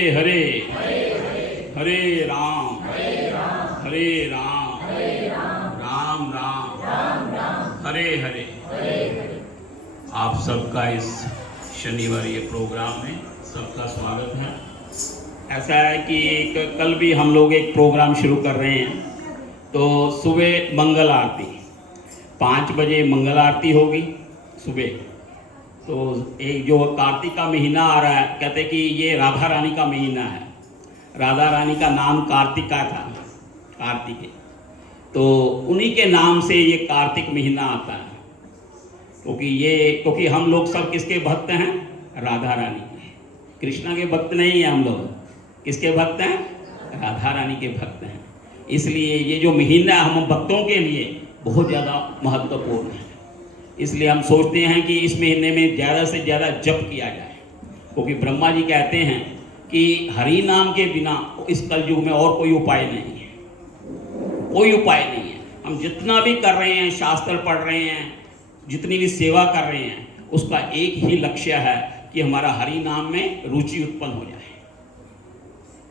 हरे हरे राम हरे राम राम राम हरे हरे। आप सबका इस शनिवार ये प्रोग्राम में सबका स्वागत है। ऐसा है कि कल भी हम लोग एक प्रोग्राम शुरू कर रहे हैं, तो सुबह मंगल आरती 5 बजे मंगल आरती होगी सुबह। तो एक जो कार्तिक का महीना आ रहा है, कहते कि ये राधा रानी का महीना है। राधा रानी का नाम कार्तिका था, कार्तिक, तो उन्हीं के नाम से ये कार्तिक महीना आता है। क्योंकि हम लोग सब किसके भक्त हैं? राधा रानी के। कृष्णा के भक्त नहीं है हम लोग, किसके भक्त हैं? राधा रानी के भक्त हैं। इसलिए ये जो महीना हम भक्तों के लिए बहुत ज़्यादा महत्वपूर्ण है। इसलिए हम सोचते हैं कि इस महीने में ज़्यादा से ज़्यादा जप किया जाए, क्योंकि ब्रह्मा जी कहते हैं कि हरि नाम के बिना इस कलयुग में और कोई उपाय नहीं है, कोई उपाय नहीं है। हम जितना भी कर रहे हैं, शास्त्र पढ़ रहे हैं, जितनी भी सेवा कर रहे हैं, उसका एक ही लक्ष्य है कि हमारा हरि नाम में रुचि उत्पन्न हो जाए।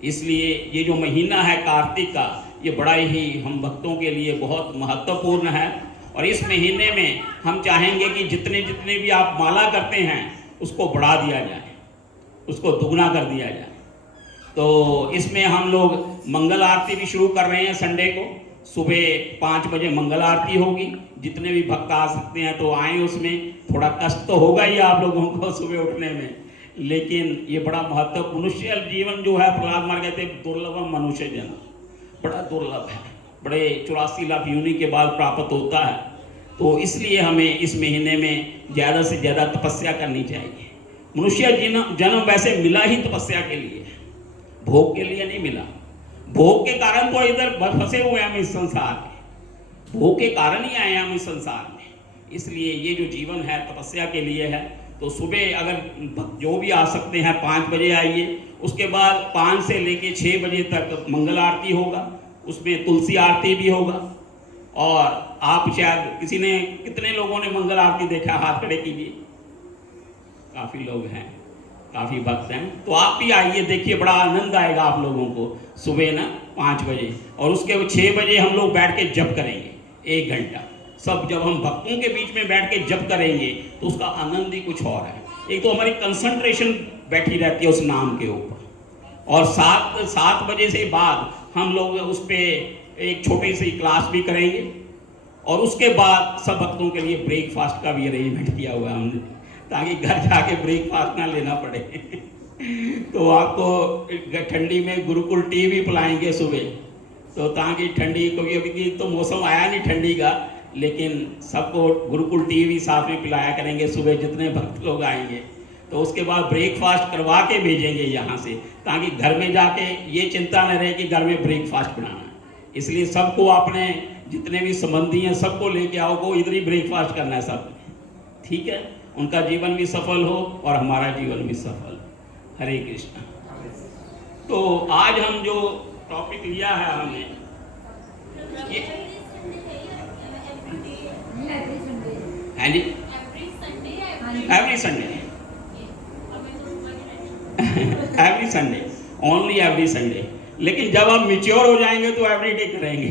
इसलिए ये जो महीना है कार्तिक का, ये बड़ा ही हम भक्तों के लिए बहुत महत्वपूर्ण है। और इस महीने में हम चाहेंगे कि जितने भी आप माला करते हैं उसको बढ़ा दिया जाए, उसको दुगना कर दिया जाए। तो इसमें हम लोग मंगल आरती भी शुरू कर रहे हैं। संडे को सुबह 5 बजे मंगल आरती होगी। जितने भी भक्त आ सकते हैं तो आएँ। उसमें थोड़ा कष्ट तो होगा ही आप लोगों को सुबह उठने में, लेकिन ये बड़ा महत्व। मनुष्य जीवन जो है, प्रहलाद महाराज कहते हैं दुर्लभ मनुष्य जन्म, बड़ा दुर्लभ है, बड़े 84 लाख योनि के बाद प्राप्त होता है। तो इसलिए हमें इस महीने में ज़्यादा से ज़्यादा तपस्या करनी चाहिए। मनुष्य जन्म वैसे मिला ही तपस्या के लिए, भोग के लिए नहीं मिला। भोग के कारण तो इधर फंसे हुए हैं हम इस संसार में, भोग के कारण ही आए हैं हम इस संसार में। इसलिए ये जो जीवन है तपस्या के लिए है। तो सुबह अगर जो भी आ सकते हैं 5 बजे आइए। उसके बाद 5 से लेके 6 बजे तक मंगल आरती होगा, उसमें तुलसी आरती भी होगा। और आप शायद कितने लोगों ने मंगल आरती देखा? हाथ खड़े कीजिए। काफ़ी लोग हैं, काफ़ी भक्त हैं। तो आप भी आइए, देखिए, बड़ा आनंद आएगा आप लोगों को सुबह ना 5 बजे। और उसके 6 बजे हम लोग बैठ के जप करेंगे 1 घंटा सब। जब हम भक्तों के बीच में बैठ के जप करेंगे तो उसका आनंद ही कुछ और है। एक तो हमारी कंसंट्रेशन बैठी रहती है उस नाम के ऊपर। और 7 बजे से बाद हम लोग उस पर एक छोटी सी क्लास भी करेंगे। और उसके बाद सब भक्तों के लिए ब्रेकफास्ट का भी अरेंजमेंट किया हुआ है हमने, ताकि घर जाके ब्रेकफास्ट ना लेना पड़े। तो आपको ठंडी में गुरुकुल टी भी पिलाएंगे सुबह, तो ताकि ठंडी, क्योंकि अभी तो मौसम आया नहीं ठंडी का, लेकिन सबको गुरुकुल टी भी साथ में पिलाया करेंगे सुबह जितने भक्त लोग आएंगे। तो उसके बाद ब्रेकफास्ट करवा के भेजेंगे यहाँ से, ताकि घर में जाके ये चिंता न रहे कि घर में ब्रेकफास्ट बनाना है। इसलिए सबको, अपने जितने भी संबंधी हैं सबको लेके आओ, को इधर ही ब्रेकफास्ट करना है सब, ठीक है? उनका जीवन भी सफल हो और हमारा जीवन भी सफल। हरे कृष्णा। तो आज हम जो टॉपिक लिया है हमने ये है जी, every Sunday every Sunday, only every Sunday. लेकिन जब हम मैच्योर हो जाएंगे तो एवरी डे करेंगे।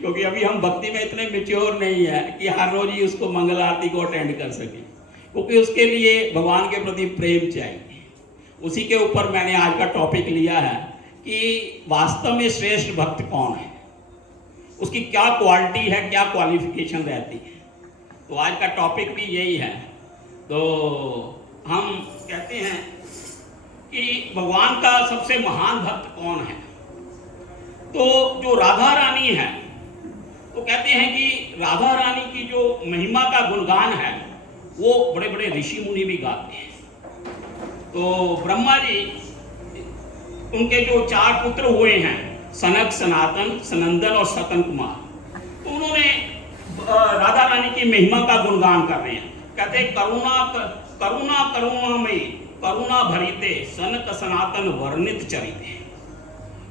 क्योंकि अभी हम भक्ति में इतने मैच्योर नहीं है कि हर रोज ही उसको मंगल आरती को अटेंड कर सके, क्योंकि उसके लिए भगवान के प्रति प्रेम चाहिए। उसी के ऊपर मैंने आज का टॉपिक लिया है कि वास्तव में श्रेष्ठ भक्त कौन है, उसकी क्या क्वालिटी है, क्या क्वालिफिकेशन रहती है। तो आज का टॉपिक भी यही है। तो हम कहते हैं कि भगवान का सबसे महान भक्त कौन है? तो जो राधा रानी है, तो कहते हैं कि राधा रानी की जो महिमा का गुणगान है वो बड़े बड़े ऋषि मुनि भी गाते हैं। तो ब्रह्मा जी, उनके जो 4 पुत्र हुए हैं, सनक, सनातन, सनंदन और सतन कुमार, तो उन्होंने राधा रानी की महिमा का गुणगान कर रहे हैं। कहते करुणा करुणामयी करुणा भरिते सनक सनातन वर्णित चरिते।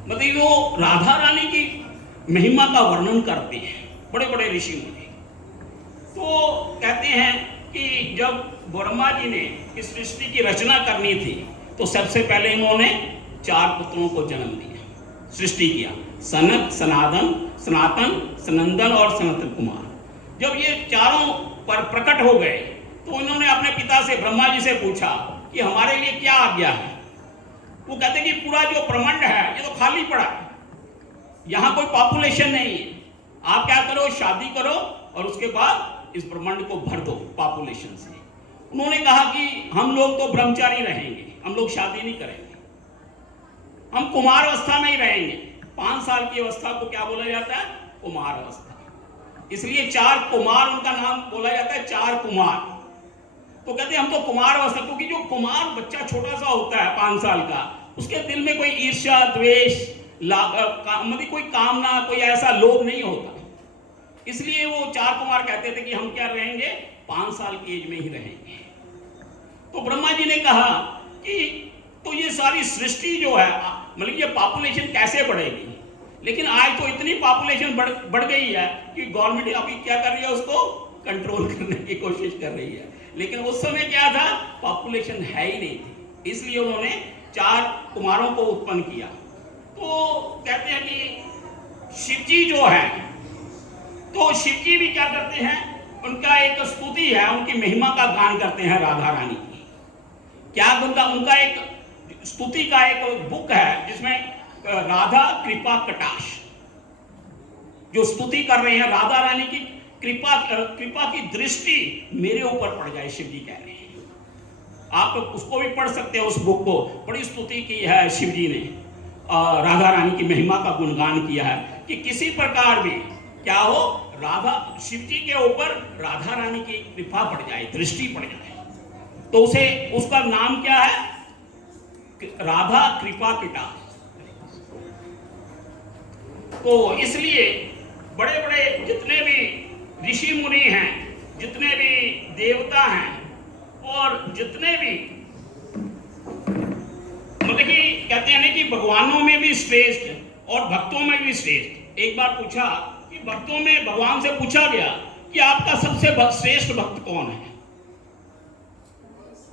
मतलब वो राधा रानी की महिमा का वर्णन करते हैं बड़े बड़े ऋषि मुनि। तो कहते हैं कि जब ब्रह्मा जी ने इस सृष्टि की रचना करनी थी तो सबसे पहले इन्होंने 4 पुत्रों को जन्म दिया, सृष्टि किया, सनक, सनातन, सनंदन और सनत कुमार। जब ये चारों पर प्रकट हो गए तो इन्होंने अपने पिता से, ब्रह्मा जी से पूछा कि हमारे लिए क्या आज्ञा है। वो कहते कि पूरा जो ब्रह्मांड है ये तो खाली पड़ा है, यहाँ कोई पॉपुलेशन नहीं है, आप क्या करो, शादी करो और उसके बाद इस ब्रह्मांड को भर दो पॉपुलेशन से। उन्होंने कहा कि हम लोग तो ब्रह्मचारी रहेंगे, हम लोग शादी नहीं करेंगे, हम कुमार अवस्था में ही रहेंगे। 5 साल की अवस्था को क्या बोला जाता है, कुमार अवस्था। इसलिए 4 कुमार उनका नाम बोला जाता है, 4 कुमार। तो कहते हैं हम तो कुमार अवस्था, क्योंकि जो कुमार बच्चा छोटा सा होता है 5 साल का, उसके दिल में कोई ईर्ष्या, द्वेष, मतलब कोई कामना, कोई ऐसा लोभ नहीं होता। इसलिए वो 4 कुमार कहते थे कि हम क्या रहेंगे, 5 साल की एज में ही रहेंगे। तो ब्रह्मा जी ने कहा कि तो ये सारी सृष्टि जो है, मतलब ये पॉपुलेशन कैसे बढ़ेगी। लेकिन आज तो इतनी पॉपुलेशन बढ़ गई है कि गवर्नमेंट अभी क्या कर रही है, उसको कंट्रोल करने की कोशिश कर रही है। लेकिन उस समय क्या था, पॉपुलेशन है ही नहीं थी, इसलिए उन्होंने 4 कुमारों को उत्पन्न किया। तो कहते हैं कि शिव जी जो है, तो शिव जी भी क्या करते हैं, उनका एक स्तुति है, उनकी महिमा का गान करते हैं राधा रानी की। क्या उनका एक स्तुति का एक बुक है जिसमें राधा कृपा कटाक्ष, जो स्तुति कर रहे हैं राधा रानी की कृपा की दृष्टि मेरे ऊपर पड़ जाए, शिव जी कह रहे हैं। आप तो उसको भी पढ़ सकते हैं, उस बुक को। बड़ी स्तुति की है शिव जी ने, राधा रानी की महिमा का गुणगान किया है कि किसी प्रकार भी क्या हो, राधा शिव जी के ऊपर राधा रानी की कृपा पड़ जाए, दृष्टि पड़ जाए। तो उसका नाम क्या है, राधा कृपा कटाक्ष। तो इसलिए बड़े बड़े जितने भी ऋषि मुनि हैं, जितने भी देवता हैं और जितने भी मतलब कि कहते हैं कि भगवानों में भी श्रेष्ठ और भक्तों में भी श्रेष्ठ। एक बार पूछा कि भक्तों में भगवान से पूछा गया कि आपका सबसे श्रेष्ठ भक्त कौन है।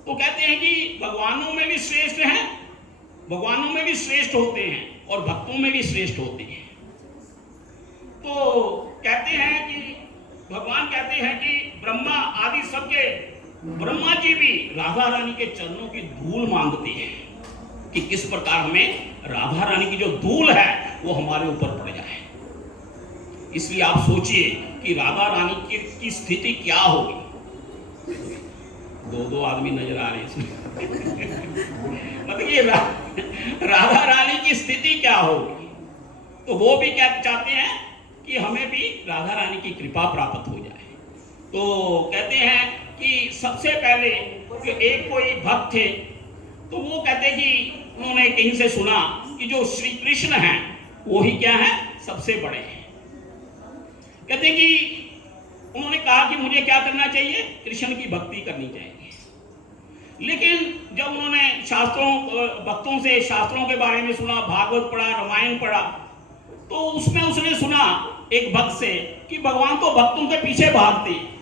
तो कहते हैं कि भगवानों में भी श्रेष्ठ हैं, भगवानों में भी श्रेष्ठ होते हैं और भक्तों में भी श्रेष्ठ होते हैं। तो कहते हैं कि भगवान कहते हैं कि ब्रह्मा आदि सबके, ब्रह्मा जी भी राधा रानी के चरणों की धूल मांगते हैं कि किस प्रकार हमें राधा रानी की जो धूल है वो हमारे ऊपर पड़ जाए। इसलिए आप सोचिए कि राधा रानी की स्थिति क्या होगी। 2 आदमी नजर आ रहे हैं मतलब ये राधा रानी की स्थिति क्या होगी। तो वो भी क्या चाहते हैं कि हमें भी राधा रानी की कृपा प्राप्त हो जाए। तो कहते हैं कि सबसे पहले एक कोई भक्त थे, तो वो कहते कि उन्होंने कहीं से सुना कि जो श्री कृष्ण हैं वो ही क्या है, सबसे बड़े हैं। कहते कि उन्होंने कहा कि मुझे क्या करना चाहिए, कृष्ण की भक्ति करनी चाहिए। लेकिन जब उन्होंने भक्तों से शास्त्रों के बारे में सुना, भागवत पढ़ा, रामायण पढ़ा, तो उसमें उसने सुना एक भक्त से कि भगवान तो भक्तों के पीछे भागते हैं,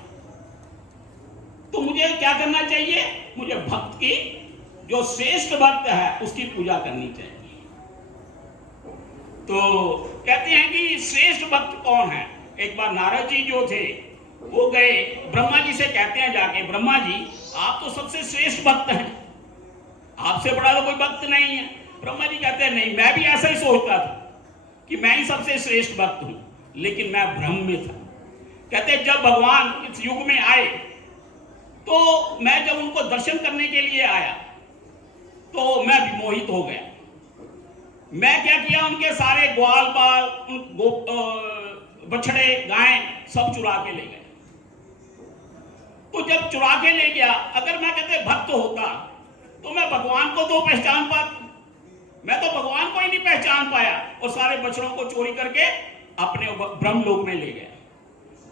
तो मुझे क्या करना चाहिए, मुझे भक्त की जो श्रेष्ठ भक्त है उसकी पूजा करनी चाहिए। तो कहते हैं कि श्रेष्ठ भक्त कौन है। एक बार नारद जी जो थे वो गए ब्रह्मा जी से, कहते हैं जाके, ब्रह्मा जी आप तो सबसे श्रेष्ठ भक्त हैं, आपसे बड़ा तो कोई भक्त नहीं है। ब्रह्मा जी कहते हैं नहीं, मैं भी ऐसा ही सोचता था कि मैं ही सबसे श्रेष्ठ भक्त हूं, लेकिन मैं भ्रम में था। कहते जब भगवान इस युग में आए तो मैं जब उनको दर्शन करने के लिए आया तो मैं विमोहित हो गया। मैं क्या किया, उनके सारे ग्वाल बाल, बछड़े, गाय सब चुरा के ले गए। तो जब चुरा के ले गया, अगर मैं कहते भक्त होता तो मैं भगवान को तो पहचान पाता, मैं तो भगवान को ही नहीं पहचान पाया और सारे बछड़ों को चोरी करके अपने ब्रह्मलोक में ले गया।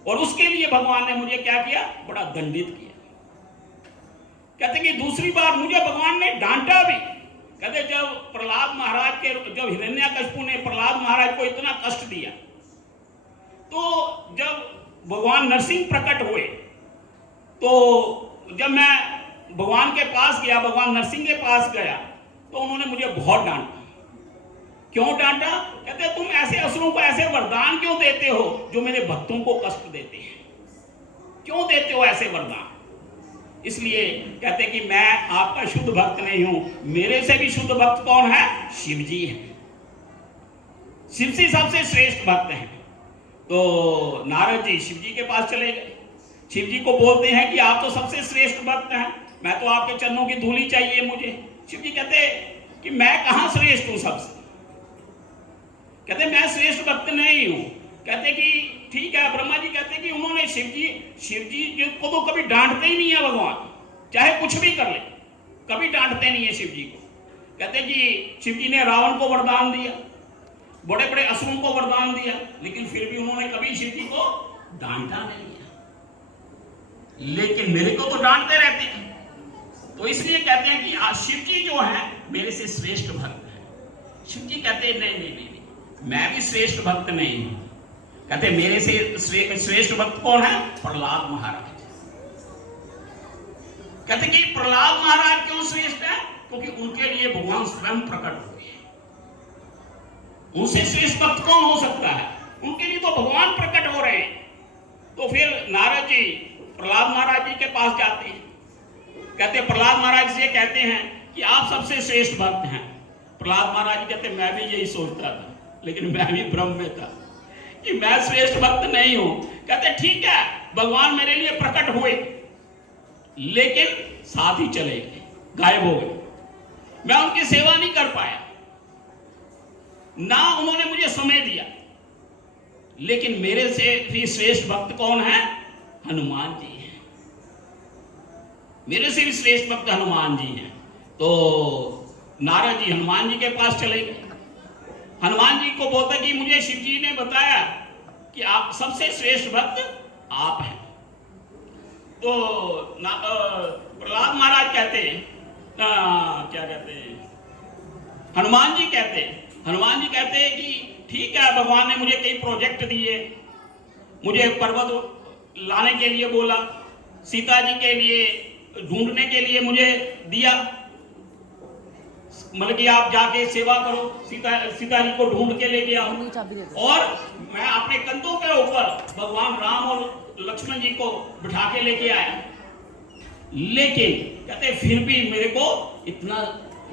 और उसके लिए भगवान ने मुझे क्या किया, बड़ा दंडित किया। कहते कि दूसरी बार मुझे भगवान ने डांटा भी। कहते जब प्रहलाद महाराज के, जब हिरण्याकशिपु ने प्रहलाद महाराज को इतना कष्ट दिया, तो जब भगवान नरसिंह प्रकट हुए, तो जब मैं भगवान के पास गया, भगवान नरसिंह के पास गया, तो उन्होंने मुझे बहुत डांटा। क्यों डांटा? कहते तुम ऐसे असुरों को ऐसे वरदान क्यों देते हो जो मेरे भक्तों को कष्ट देते हैं? क्यों देते हो ऐसे वरदान? इसलिए कहते कि मैं आपका शुद्ध भक्त नहीं हूं, मेरे से भी शुद्ध भक्त कौन है? शिव जी है। शिव जी सबसे श्रेष्ठ भक्त हैं। तो नारद जी शिव जी के पास चले गए। शिव जी को बोलते हैं कि आप तो सबसे श्रेष्ठ भक्त हैं, मैं तो आपके चरणों की धूली चाहिए मुझे। शिव जी कहते कि मैं कहां श्रेष्ठ हूं सबसे? कहते मैं श्रेष्ठ भक्त नहीं हूं। कहते कि ठीक है। ब्रह्मा जी कहते कि उन्होंने शिव जी को तो कभी डांटते ही नहीं है भगवान, चाहे कुछ भी कर ले, कभी डांटते नहीं है शिव जी को। कहते कि शिव जी ने रावण को वरदान दिया, बड़े बड़े असुरों को वरदान दिया, लेकिन फिर भी उन्होंने कभी शिव जी को डांटा नहीं है। लेकिन मेरे को तो डांटते रहते हैं। तो इसलिए कहते हैं कि शिव जी जो है मेरे से श्रेष्ठ भक्त है। शिव जी कहते हैं नहीं नहीं नहीं, मैं भी श्रेष्ठ भक्त नहीं हूं। कहते मेरे से श्रेष्ठ भक्त कौन है? प्रहलाद महाराज। कहते कि प्रहलाद महाराज क्यों श्रेष्ठ है? क्योंकि उनके लिए भगवान स्वयं प्रकट हुए। उनसे श्रेष्ठ भक्त कौन हो सकता है? उनके लिए तो भगवान प्रकट हो रहे हैं। तो फिर नारद जी प्रहलाद महाराज जी के पास जाते हैं। कहते प्रहलाद महाराज से कहते हैं कि आप सबसे श्रेष्ठ भक्त हैं। प्रहलाद महाराज जी कहते मैं भी यही सोचता था, लेकिन मैं भी भ्रम में था कि मैं श्रेष्ठ भक्त नहीं हूं। कहते ठीक है, भगवान मेरे लिए प्रकट हुए, लेकिन साथ ही चले गए, गायब हो गए। मैं उनकी सेवा नहीं कर पाया, ना उन्होंने मुझे समय दिया। लेकिन मेरे से भी श्रेष्ठ भक्त कौन है? हनुमान जी हैं। मेरे से भी श्रेष्ठ भक्त हनुमान जी हैं। तो नारद जी हनुमान जी के पास चले गए। हनुमान जी को बोलता कि मुझे शिव जी ने बताया कि आप सबसे श्रेष्ठ भक्त आप हैं। तो प्रहलाद महाराज कहते हैं क्या कहते हैं, हनुमान जी कहते हैं कि ठीक है, भगवान ने मुझे कई प्रोजेक्ट दिए, मुझे पर्वत लाने के लिए बोला, सीता जी के लिए ढूंढने के लिए मुझे दिया, मतलब कि आप जाके सेवा करो, सीता जी को ढूंढ के लेके आओ। और मैं अपने कंधों के ऊपर भगवान राम और लक्ष्मण जी को बिठा के लेके आया। लेकिन कहते फिर भी मेरे को इतना,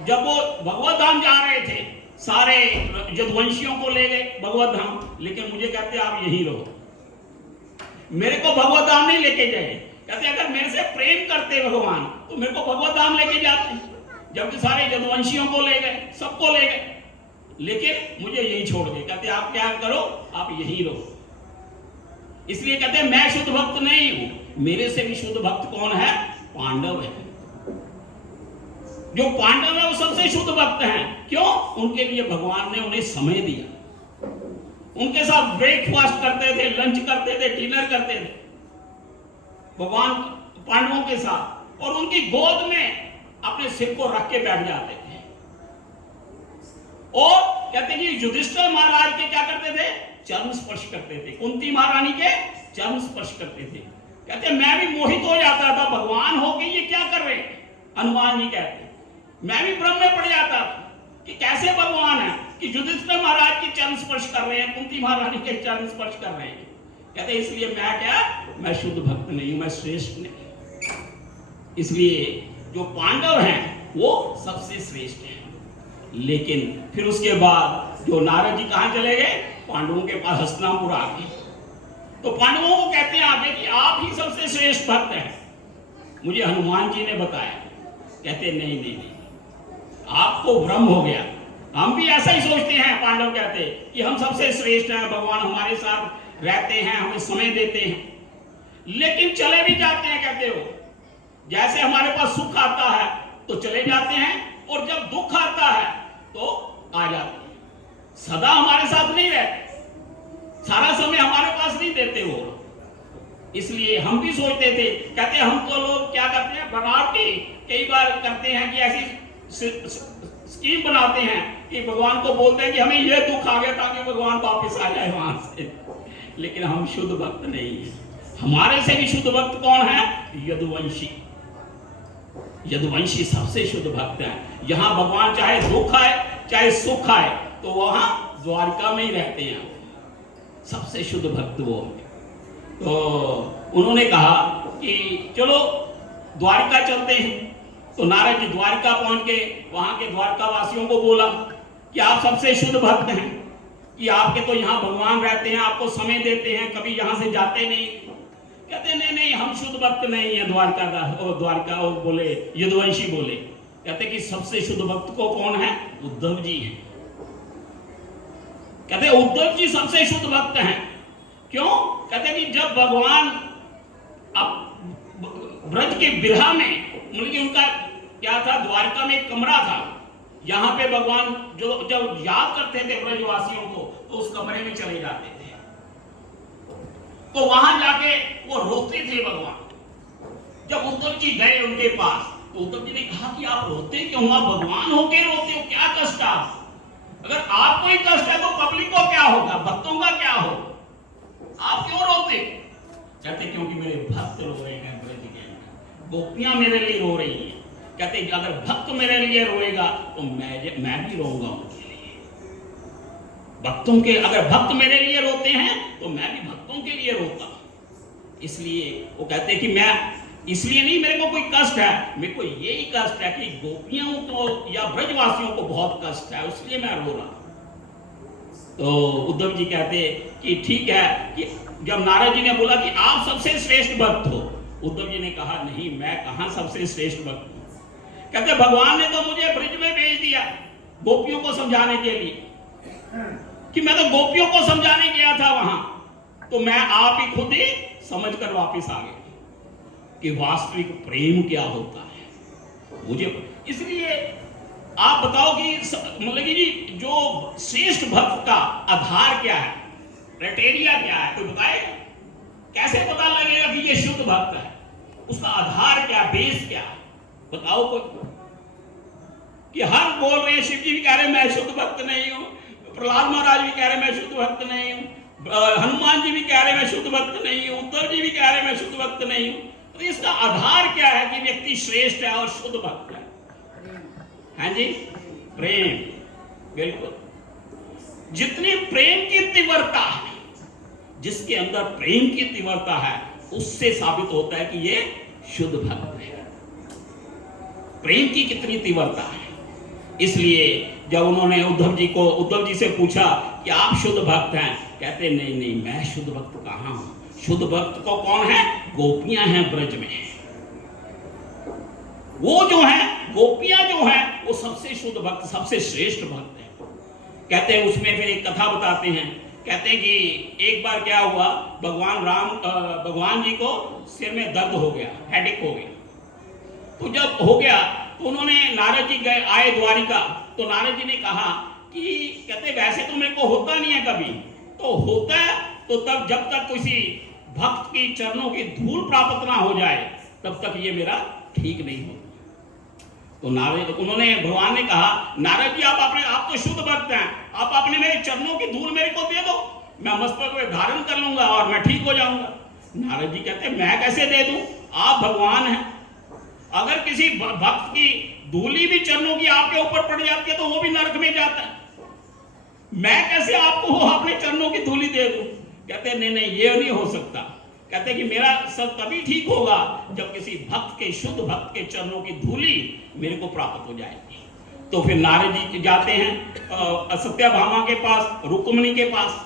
जब वो भगवत धाम जा रहे थे, सारे यदुवंशियों को ले गए भगवत धाम, लेकिन मुझे कहते आप यहीं रहो, मेरे को भगवत धाम नहीं लेके गए। कहते अगर मेरे से प्रेम करते भगवान तो मेरे को भगवत धाम लेके जाते, जबकि सारे यदुवंशियों को ले गए, सबको ले गए, लेकिन मुझे यही छोड़ गए। कहते आप क्या करो, आप यहीं रहो। इसलिए कहते मैं शुद्ध भक्त नहीं हूं, मेरे से भी शुद्ध भक्त कौन है? पांडव है। जो पांडव है वो सबसे शुद्ध भक्त हैं। क्यों? उनके लिए भगवान ने उन्हें समय दिया, उनके साथ ब्रेकफास्ट करते थे, लंच करते थे, डिनर करते थे भगवान पांडवों के साथ, और उनकी गोद में अपने सिर को रख के बैठ जाते थे। और कहते कि युधिष्ठिर महाराज के क्या करते थे? चरण स्पर्श करते थे, कुंती महारानी के चरण स्पर्श करते थे। कहते मैं भी मोहित हो जाता था, भगवान हो गए ये क्या कर रहे हैं? हनुमान जी कहते मैं भी भ्रम में पड़ जाता था कि कैसे भगवान है कि युधिष्ठिर महाराज की चरण स्पर्श कर रहे हैं, कुंती महारानी के चरण स्पर्श कर रहे हैं। कहते इसलिए मैं क्या, मैं शुद्ध भक्त नहीं हूं, मैं श्रेष्ठ नहीं। इसलिए जो पांडव हैं वो सबसे श्रेष्ठ हैं। लेकिन फिर उसके बाद जो नारद जी कहां चले गए? पांडवों के पास, हस्तिनापुर आ गए। तो पांडवों को कहते हैं आगे कि आप ही सबसे श्रेष्ठ भक्त हैं, मुझे हनुमान जी ने बताया। कहते नहीं नहीं नहीं, आपको भ्रम हो गया, हम भी ऐसा ही सोचते हैं। पांडव कहते कि हम सबसे श्रेष्ठ हैं, भगवान हमारे साथ रहते हैं, हमें समय देते हैं, लेकिन चले भी जाते हैं। कहते हो जैसे हमारे पास सुख आता है तो चले जाते हैं, और जब दुख आता है तो आ जाते हैं, सदा हमारे साथ नहीं रहते, सारा समय हमारे पास नहीं देते वो। इसलिए हम भी सोचते थे, कहते हम तो लोग क्या करते हैं, बनावटी कई बार करते हैं कि ऐसी स्कीम बनाते हैं कि भगवान को बोलते हैं कि हमें ये दुख आ गया ताकि भगवान वापस आ जाए वहां से। लेकिन हम शुद्ध भक्त नहीं है। हमारे से भी शुद्ध भक्त कौन है? यदुवंशी। यदुवंशी सबसे शुद्ध भक्त है। यहाँ भगवान चाहे दुख आए चाहे सुख आए तो वहां द्वारका में ही रहते हैं, सबसे शुद्ध भक्त वो है। तो उन्होंने कहा कि चलो द्वारका चलते हैं। तो नारद जी द्वारका पहुंच के वहां के द्वारका वासियों को बोला कि आप सबसे शुद्ध भक्त हैं, कि आपके तो यहाँ भगवान रहते हैं, आपको समय देते हैं, कभी यहाँ से जाते नहीं। कहते नहीं नहीं, हम शुद्ध भक्त नहीं है। द्वारका बोले, यदुवंशी बोले, कहते कि सबसे शुद्ध भक्त को कौन है? उद्धव जी हैं। कहते उद्धव जी सबसे शुद्ध भक्त हैं। क्यों? कहते कि जब भगवान अब ब्रज के बिरहा में, मतलब कि उनका क्या था, द्वारका में एक कमरा था, यहाँ पे भगवान जो जब याद करते थे ब्रजवासियों को तो उस कमरे में चले जाते थे, तो वहां जाके वो रोते थे भगवान। जब उद्धव जी गए उनके पास तो उद्धव जी ने कहा कि आप रोते क्यों? आप भगवान होके रोते हो, क्या कष्ट है? अगर आपको ही कष्ट है तो पब्लिक को क्या होगा, भक्तों का क्या हो? आप क्यों रोते? कहते क्योंकि मेरे भक्त रो रहे हैं ब्रज के अंदर, गोपियां मेरे लिए रो रही हैं। कहते अगर भक्त मेरे लिए रोएगा तो मैं भी रोऊंगा उनके लिए। भक्तों के, अगर भक्त मेरे लिए रोते हैं तो मैं भी भक्तों के लिए रोता। इसलिए वो कहते कि मैं इसलिए नहीं मेरे को कोई कष्ट है, मेरे को यही कष्ट है कि गोपियों को या ब्रजवासियों को बहुत कष्ट है, इसलिए मैं रो रहा। तो उद्धव जी कहते कि ठीक है, कि जब नारद जी ने बोला कि आप सबसे श्रेष्ठ भक्त हो, उद्धव जी ने कहा नहीं, मैं कहां सबसे श्रेष्ठ भक्त हूं। कहते भगवान ने तो मुझे ब्रज में भेज दिया गोपियों को समझाने के लिए, कि मैं तो गोपियों को समझाने गया था वहां, तो मैं आप ही खुद ही समझ कर वापिस आ गया कि वास्तविक प्रेम क्या होता है मुझे। इसलिए आप बताओ कि मतलब कि जी जो श्रेष्ठ भक्त का आधार क्या है, क्राइटेरिया क्या है, कोई बताए? कैसे पता लगेगा कि ये शुद्ध भक्त है? उसका आधार क्या, बेस क्या? बताओ कोई। कि हर बोल रहे हैं, शिव जी भी कह रहे हैं मैं शुद्ध भक्त नहीं हूं, प्रहलाद महाराज भी कह रहे हैं मैं शुद्ध भक्त नहीं हूं, हनुमान जी भी कह रहे हैं मैं शुद्ध भक्त नहीं हूं, उद्धव जी भी कह रहे हैं मैं शुद्ध भक्त नहीं हूं। तो इसका आधार क्या है कि व्यक्ति श्रेष्ठ है और शुद्ध भक्त है? हाँ जी, प्रेम। बिल्कुल, जितनी प्रेम की तीव्रता है, जिसके अंदर प्रेम की तीव्रता है, उससे साबित होता है कि ये शुद्ध भक्त है। प्रेम की कितनी तीव्रता है। इसलिए जब उन्होंने उद्धव जी से पूछा कि आप शुद्ध भक्त हैं, कहते नहीं नहीं, मैं शुद्ध भक्त कहां हूं। शुद्ध भक्त को कौन है? गोपियां हैं ब्रज में, वो जो है गोपियां जो है वो सबसे शुद्ध भक्त, सबसे श्रेष्ठ भक्त है। कहते हैं उसमें फिर एक कथा बताते हैं। कहते हैं कि एक बार क्या हुआ, भगवान जी को सिर में दर्द हो गया, हेडेक हो गया। तो जब हो गया तो उन्होंने, नारद जी गए आए द्वारिका, तो नारद जी ने कहा कि कहते वैसे तो मेरे को होता नहीं है कभी, तो होता है तो तब जब तक किसी भक्त की चरणों की धूल प्राप्त ना हो जाए तब तक ये मेरा ठीक नहीं होता। तो उन्होंने, भगवान ने कहा नारद जी आप तो शुद्ध भक्त हैं, आप अपने मेरे चरणों की धूल मेरे को दे दो, मैं मस्तक में धारण कर लूंगा और मैं ठीक हो जाऊंगा। नारद जी कहते मैं कैसे दे दूं, आप भगवान हैं। अगर किसी भक्त की धूली भी चरणों की आपके ऊपर पड़ जाती है तो वो भी नरक में जाता है, मैं कैसे आपको अपने चरणों की धूली दे दूं? कहते नहीं नहीं, ये नहीं हो सकता। कहते कि मेरा सब तभी ठीक होगा जब किसी भक्त के, शुद्ध भक्त के चरणों की धूली मेरे को प्राप्त हो जाएगी। तो फिर नारद जी जाते हैं सत्यभामा के पास, रुक्मिणी के पास,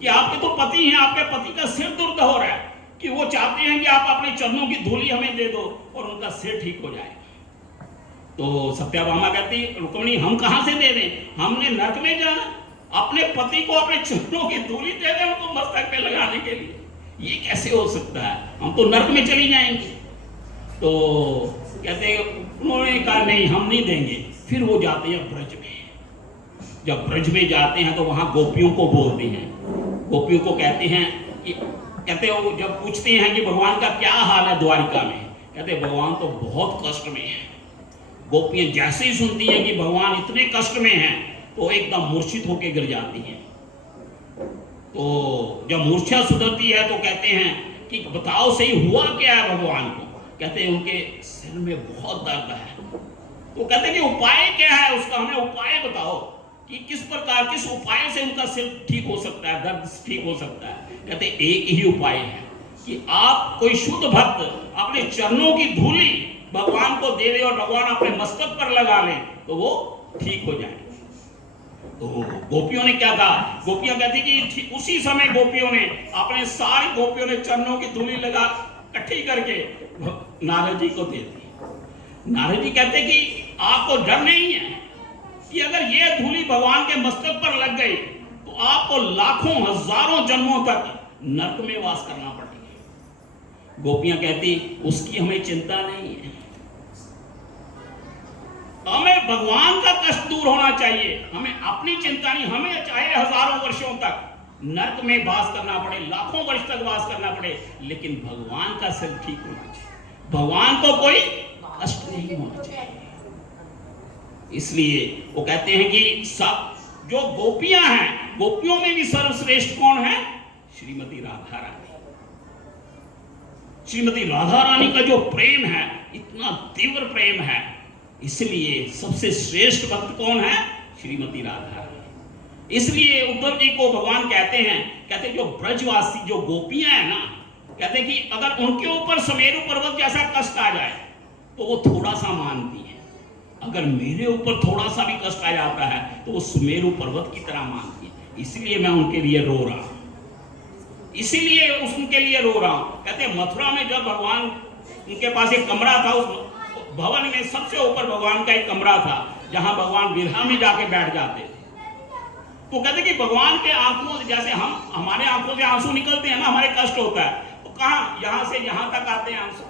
कि आपके तो पति हैं, आपके पति का सिर दर्द हो रहा है, कि वो चाहते हैं कि आप अपने चरणों की धूली हमें दे दो और उनका सिर ठीक हो जाए। तो सत्यभामा कहती रुक्मिणी हम कहां से दे दें, हमने नरक में जाना, अपने पति को अपने चरणों की धूली दे दें उनको मस्तक पे लगाने के लिए, ये कैसे हो सकता है, हम तो नरक में चली जाएंगे। तो कहते, उन्होंने कहा नहीं हम नहीं देंगे। फिर वो जाते हैं ब्रज में। जब ब्रज में जाते हैं तो वहां गोपियों को बोलते हैं, गोपियों को कहते हैं कि, कहते वो जब पूछते हैं कि भगवान का क्या हाल है द्वारिका में, कहते भगवान तो बहुत कष्ट में है। गोपियां जैसे ही सुनती हैं कि भगवान इतने कष्ट में हैं तो एकदम मूर्छित होकर गिर जाती हैं। तो जब मूर्छा सुधरती है तो कहते हैं कि बताओ सही हुआ क्या है भगवान को। कहते हैं उनके सिर में बहुत दर्द है, तो कहते कि उपाय क्या है उसका, हमें उपाय बताओ कि किस प्रकार, किस उपाय से उनका सिर ठीक हो सकता है, दर्द ठीक हो सकता है। कहते एक ही उपाय है कि आप कोई शुद्ध भक्त अपने चरणों की धूली भगवान को दे दे और भगवान अपने मस्तक पर लगा ले तो वो ठीक हो जाए। तो गोपियों ने क्या कहा, गोपियां कहती कि उसी समय गोपियों ने, अपने सारी गोपियों ने चरणों की धूली लगा इकट्ठी करके नारद जी को दे दी। नारद जी कहते कि आपको डर नहीं है कि अगर ये धूली भगवान के मस्तक पर लग गई तो आपको लाखों हजारों जन्मों तक नरक में वास करना पड़ेगा। गोपियां कहती उसकी हमें चिंता नहीं है, हमें भगवान का कष्ट दूर होना चाहिए, हमें अपनी चिंता नहीं, हमें चाहे हजारों वर्षों तक नरक में वास करना पड़े, लाखों वर्ष तक वास करना पड़े, लेकिन भगवान का सिर ठीक होना चाहिए, भगवान को कोई कष्ट नहीं होना चाहिए। इसलिए वो कहते हैं कि सब जो गोपियां हैं, गोपियों में भी सर्वश्रेष्ठ कौन है? श्रीमती राधा रानी। श्रीमती राधा रानी का जो प्रेम है इतना तीव्र प्रेम है, इसलिए सबसे श्रेष्ठ भक्त कौन है? श्रीमती राधा रानी। इसलिए उद्धव जी को भगवान कहते हैं, कहते जो ब्रजवासी जो गोपियां हैं ना, कहते कि अगर उनके ऊपर सुमेरु पर्वत जैसा कष्ट आ जाए तो वो थोड़ा सा मानती है, अगर मेरे ऊपर थोड़ा सा भी कष्ट आ जाता है तो वो सुमेरु पर्वत की तरह मानती है। इसलिए मैं उनके लिए रो रहा हूं, इसीलिए उनके लिए रो रहा हूं। कहते मथुरा में जब भगवान, उनके पास एक कमरा था, उस भवन में सबसे ऊपर भगवान का एक कमरा था जहां भगवान विरहा में जाके बैठ जाते थे। तो कहते कि भगवान के आंखों, जैसे हम हमारे आंखों से आंसू निकलते हैं ना, हमारे कष्ट होता है, तो कहां यहां से यहां तक आते हैं आंसू,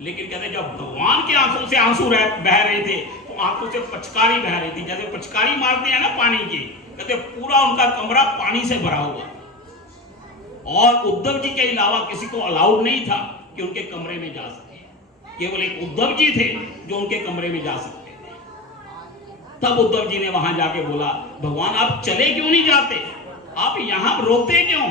लेकिन कहते जब भगवान के आंखों से आंसू बह रहे थे तो आंखों से पचकारी बह रही थी, जैसे पचकारी मारते हैं ना पानी की। कहते पूरा उनका कमरा पानी से भरा हुआ, और उद्धव जी के अलावा किसी को अलाउड नहीं था कि उनके कमरे में जा सके, केवल एक उद्धव जी थे जो उनके कमरे में जा सकते थे। तब उद्धव जी ने वहां जाके बोला, भगवान आप चले क्यों नहीं जाते, आप यहां रोते क्यों,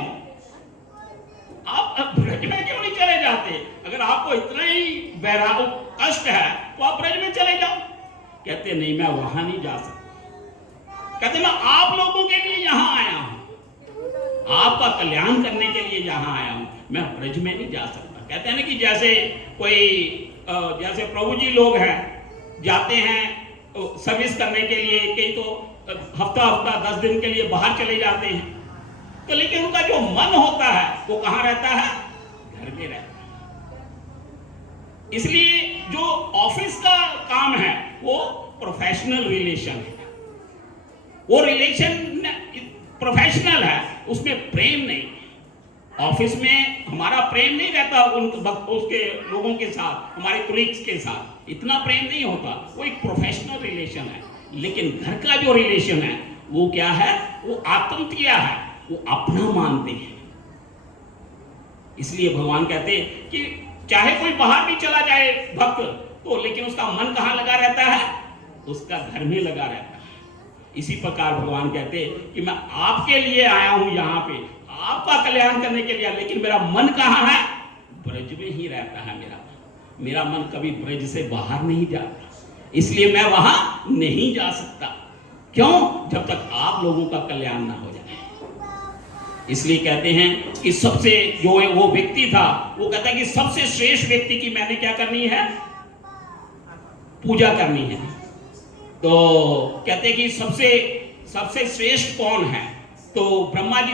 आप ब्रज में क्यों नहीं चले जाते, अगर आपको इतना ही बैराग कष्ट है तो आप ब्रज में चले जाओ। कहते नहीं मैं वहां नहीं जा सकता, कहते मैं आप लोगों के लिए यहां आया हूं, आपका कल्याण करने के लिए यहां आया हूं, मैं ब्रज में नहीं जा सकता। कहते हैं ना कि जैसे कोई जैसे प्रभु जी लोग हैं, जाते हैं सर्विस करने के लिए, कई तो हफ्ता 10 दिन के लिए बाहर चले जाते हैं, तो लेकिन उनका जो मन होता है वो कहां रहता है? घर में रहता है। इसलिए जो ऑफिस का काम है वो प्रोफेशनल रिलेशन है, वो रिलेशन प्रोफेशनल है, उसमें प्रेम नहीं। ऑफिस में हमारा प्रेम नहीं रहता उसके लोगों के साथ, हमारे कोलीग्स के साथ इतना प्रेम नहीं होता, वो एक प्रोफेशनल रिलेशन है। लेकिन घर का जो रिलेशन है वो क्या है? वो आत्मक्रिया है, वो अपना मानते हैं। इसलिए भगवान कहते हैं कि चाहे कोई बाहर भी चला जाए भक्त तो, लेकिन उसका मन कहां लगा रहता है? उसका घर में लगा रहता है। इसी प्रकार भगवान कहते हैं कि मैं आपके लिए आया हूं यहां पे, आपका कल्याण करने के लिए, लेकिन मेरा मन कहां है? ब्रज में ही रहता है मेरा मन कभी ब्रज से बाहर नहीं जाता, इसलिए मैं वहां नहीं जा सकता। क्यों? जब तक आप लोगों का कल्याण ना हो जाए। इसलिए कहते हैं कि सबसे जो है वो व्यक्ति था, वो कहता है कि सबसे श्रेष्ठ व्यक्ति की मैंने क्या करनी है? पूजा करनी है। तो कहते हैं कि सबसे श्रेष्ठ कौन है? तो ब्रह्मा जी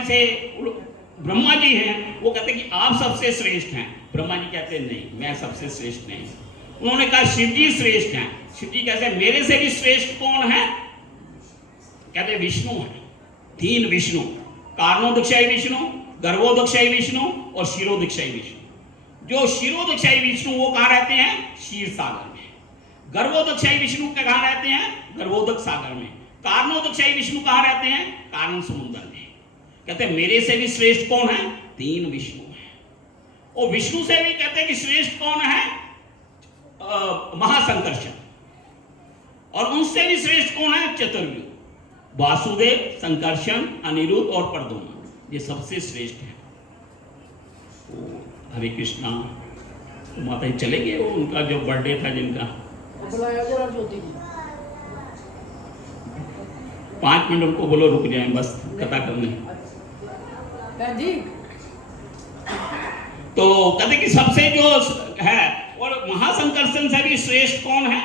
हैं, वो कहते हैं कि आप सबसे श्रेष्ठ हैं। ब्रह्मा जी कहते हैं नहीं, मैं सबसे श्रेष्ठ नहीं। उन्होंने कहा शिव जी श्रेष्ठ हैं। शिव जी कहते हैं मेरे से भी श्रेष्ठ कौन है? कहते विष्णु है। 3 विष्णु, कारणोदक्षाई विष्णु, गर्भोदक्षाई विष्णु और शिरोदक्षाई विष्णु। जो शिरोदक्षाई विष्णु वो कहां रहते हैं? क्षीर सागर में। गर्भोदक्षाई विष्णु कहां रहते हैं? गर्भोदक सागर में। कारणोदक्षाई विष्णु कहां रहते हैं? कारण समुद्र में। कहते हैं मेरे से भी श्रेष्ठ कौन है? 3 विष्णु है। और विष्णु से भी कहते हैं कि श्रेष्ठ कौन है? महासंकर्षण। और उनसे भी श्रेष्ठ कौन है? चतुर्व्यूह। वासुदेव, संकर्षण, अनिरुद्ध और प्रद्युम्न, ये सबसे श्रेष्ठ है। हरे कृष्णा। माता जी चले गए, उनका जो बर्थडे था जिनका, बुलाया जरा ज्योति जी। 5 मिनट उनको बोलो रुक जाए, बस कथा करने। बहन जी तो कहते कि सबसे जो है और महासंकर्षण से भी श्रेष्ठ कौन है?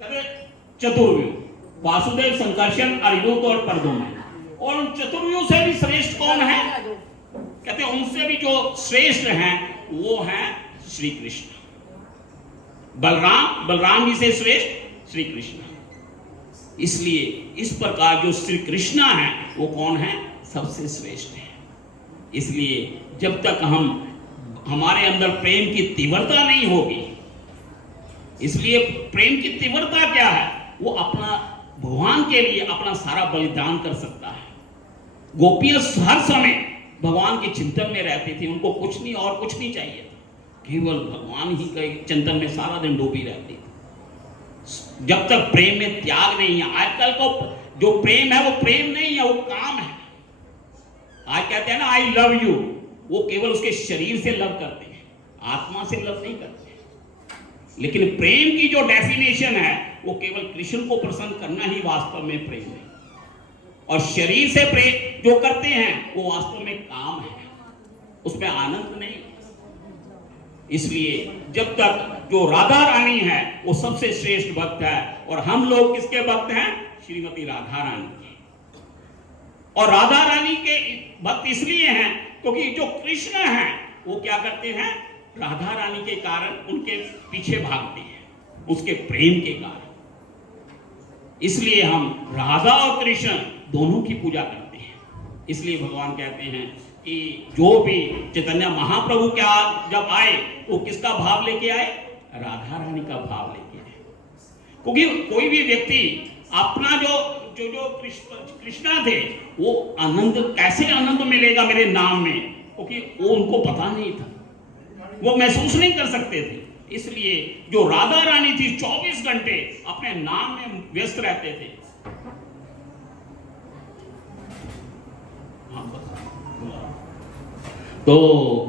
कहते चतुर्व्यूह, वासुदेव, संकर्षण, अनिरुद्ध और प्रद्युम्न। और उन चतुर्व्यूह से भी श्रेष्ठ कौन है? कहते उनसे भी जो श्रेष्ठ हैं वो है श्री कृष्ण। बलराम, बलराम जी से श्रेष्ठ श्री कृष्ण। इसलिए इस प्रकार जो श्री कृष्ण है वो कौन है? सबसे श्रेष्ठ है। इसलिए जब तक हमारे अंदर प्रेम की तीव्रता नहीं होगी, इसलिए प्रेम की तीव्रता क्या है? वो अपना भगवान के लिए अपना सारा बलिदान कर सकता है। गोपियां हर समय भगवान के चिंतन में रहती थी, उनको कुछ नहीं और कुछ नहीं चाहिए था, केवल भगवान ही के चिंतन में सारा दिन डूबी रहती थी। जब तक प्रेम में त्याग नहीं है, आजकल को जो प्रेम है वो प्रेम नहीं है, वो काम है। आज कहते हैं ना आई लव यू, वो केवल उसके शरीर से लव करते हैं, आत्मा से लव नहीं करते। लेकिन प्रेम की जो डेफिनेशन है वो केवल कृष्ण को प्रसन्न करना ही वास्तव में प्रेम है। और शरीर से प्रेम जो करते हैं वो वास्तव में काम है, उसमें आनंद नहीं। इसलिए जब तक जो राधा रानी है वो सबसे श्रेष्ठ भक्त है। और हम लोग किसके भक्त हैं? श्रीमती राधा रानी के। और राधा रानी के भक्त इसलिए हैं क्योंकि जो कृष्ण हैं वो क्या करते हैं? राधा रानी के कारण उनके पीछे भागते हैं, उसके प्रेम के कारण। इसलिए हम राधा और कृष्ण दोनों की पूजा करते हैं। इसलिए भगवान कहते हैं कि जो भी चैतन्य महाप्रभु क्या जब आए तो किसका भाव लेके आए? राधा रानी का भाव लेके आए। क्योंकि कोई भी व्यक्ति अपना जो जो जो कृष्णा थे वो आनंद कैसे आनंद मिलेगा मेरे नाम में, क्योंकि वो उनको पता नहीं था, वो महसूस नहीं कर सकते थे। इसलिए जो राधा रानी थी 24 घंटे अपने नाम में व्यस्त रहते थे। तो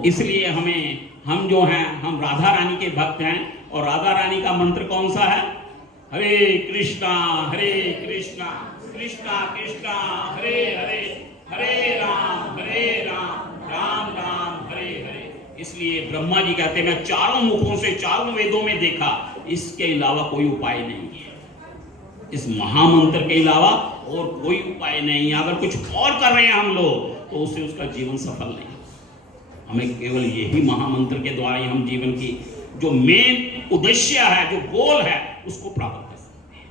इसलिए हम जो हैं हम राधा रानी के भक्त हैं। और राधा रानी का मंत्र कौन सा है? हरे कृष्णा कृष्णा कृष्णा हरे हरे, हरे राम राम राम हरे हरे। इसलिए ब्रह्मा जी कहते हैं मैं चारों मुखों से चारों वेदों में देखा, इसके अलावा कोई उपाय नहीं है। इस महामंत्र के अलावा और कोई उपाय नहीं है। अगर कुछ और कर रहे हैं हम लोग तो उससे उसका जीवन सफल नहीं। हमें केवल यही महामंत्र के द्वारा ही हम जीवन की जो मेन उद्देश्य है, जो गोल है, उसको प्राप्त कर सकते हैं।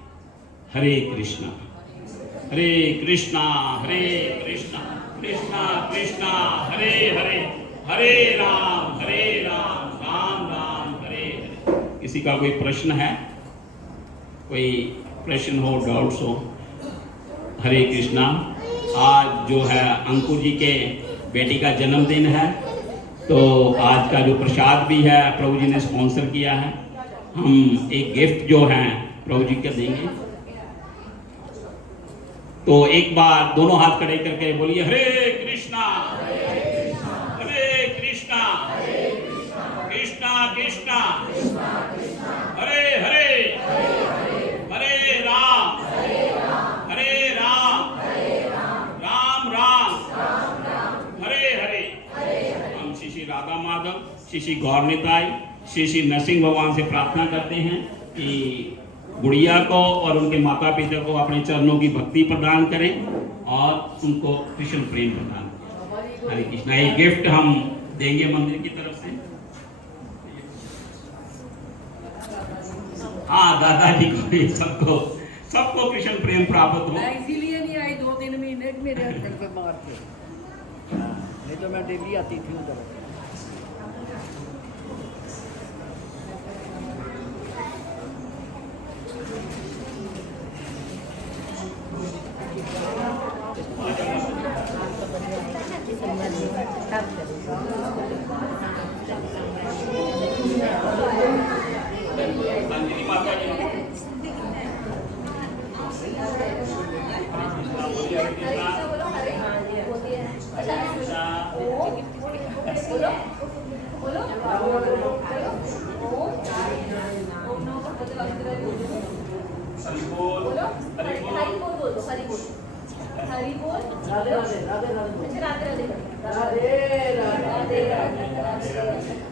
हरे कृष्णा कृष्णा कृष्णा कृष्णा हरे हरे, हरे राम राम राम हरे हरे। किसी का कोई प्रश्न है? कोई प्रश्न हो, डाउट्स हो? हरे कृष्णा। आज जो है अंकुर जी के बेटी का जन्मदिन है, तो आज का जो प्रसाद भी है प्रभु जी ने स्पॉन्सर किया है। हम एक गिफ्ट जो है प्रभु जी को देंगे। तो एक बार दोनों हाथ खड़े करके बोलिए हरे कृष्णा कृष्णा कृष्णा हरे हरे, हरे राम राम राम हरे हरे। हम श्री राधा माधव, श्री गौर निताई, श्री नरसिंह भगवान से प्रार्थना करते हैं कि गुड़िया को और उनके माता पिता को अपने चरणों की भक्ति प्रदान करें और उनको कृष्ण प्रेम प्रदान करें। हरे कृष्णा। एक गिफ्ट हम देंगे मंदिर की तरफ से। हाँ, दादाजी को सबको कृष्ण प्रेम प्राप्त हो। मैं इसीलिए नहीं आई 2-3 महीने मेरे हस्बैंड पे मार के, नहीं तो मैं डेली आती थी उधर। राधे राधे राधे राधे अच्छा राधे राधे राधे राधे राधे राधे